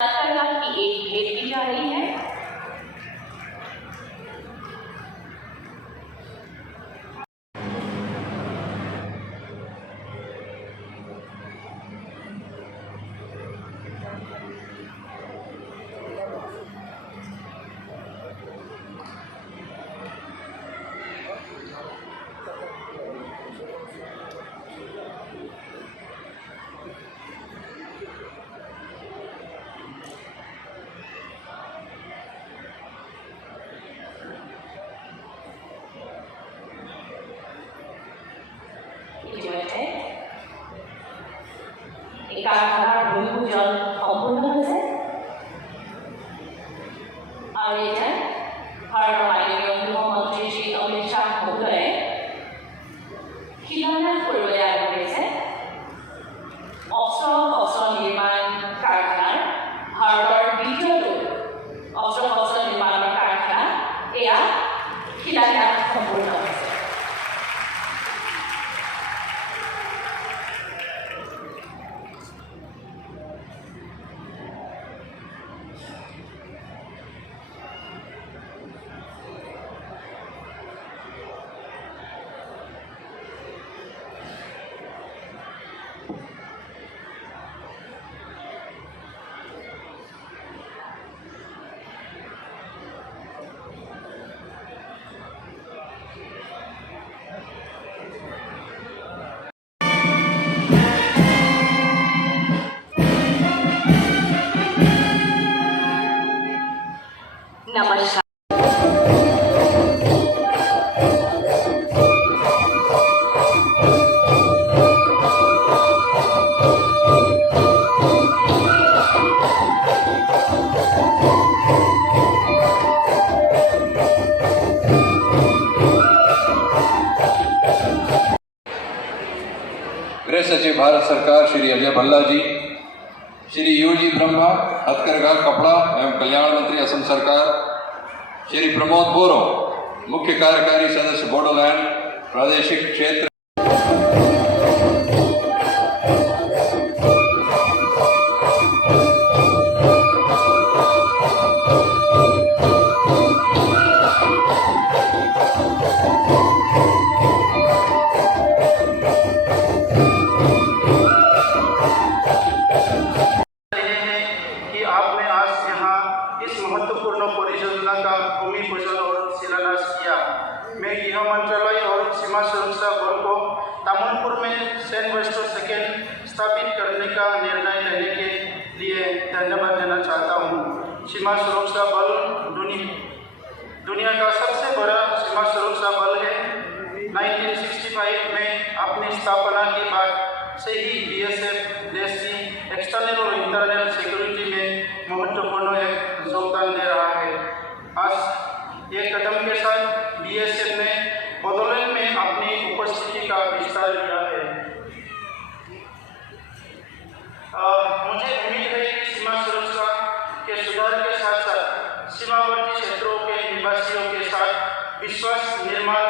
तरह की एक भेंट की जा रही है। কারখানার ভূমি পূজন সম্পূর্ণ হয়েছে আর এটা ভারতের মাননীয় গৃহমন্ত্রী শ্রী অমিত শাহ মহোদয়ে শিলান্যাস কৰিবলৈ আগবাঢ়িছে। অস্ত্ৰ নিৰ্মাণ কাৰখানাৰ ভাৰতৰ দ্বিতীয়টো অস্ত্ৰ নিৰ্মাণৰ কাৰখানা এয়া শিলান্যাস সম্পূৰ্ণ হৈছে। नमस्कार। गृह सचिव भारत सरकार श्री अजय भल्ला जी, श्री यूजी ब्रह्मा हथकरघा कपड़ा एवं कल्याण मंत्री असम सरकार, श्री प्रमोद बोरो मुख्य कार्यकारी सदस्य बोडोलैंड प्रादेशिक क्षेत्र, महत्वपूर्ण परियोजना का भूमि पूजन और शिलान्यास किया। मैं गृह मंत्रालय और सीमा सुरक्षा बल को तामुलपुर में सैन्य वेस्टर सेकेंड स्थापित करने का निर्णय लेने के लिए धन्यवाद देना चाहता हूँ। सीमा सुरक्षा बल दुनिया का सबसे बड़ा सीमा सुरक्षा बल है। 1965 में अपनी स्थापना के बाद से ही BSF देश की एक्सटर्नल और इंटरनल सिक्योरिटी में महत्वपूर्ण एक योगदान दे रहा है। आज एक कदम के साथ BSF ने बोडोलैंड में अपनी उपस्थिति का विस्तार किया है। मुझे उम्मीद है कि सीमा सुरक्षा के सुधार के साथ साथ सीमावर्ती क्षेत्रों के निवासियों के साथ विश्वास निर्माण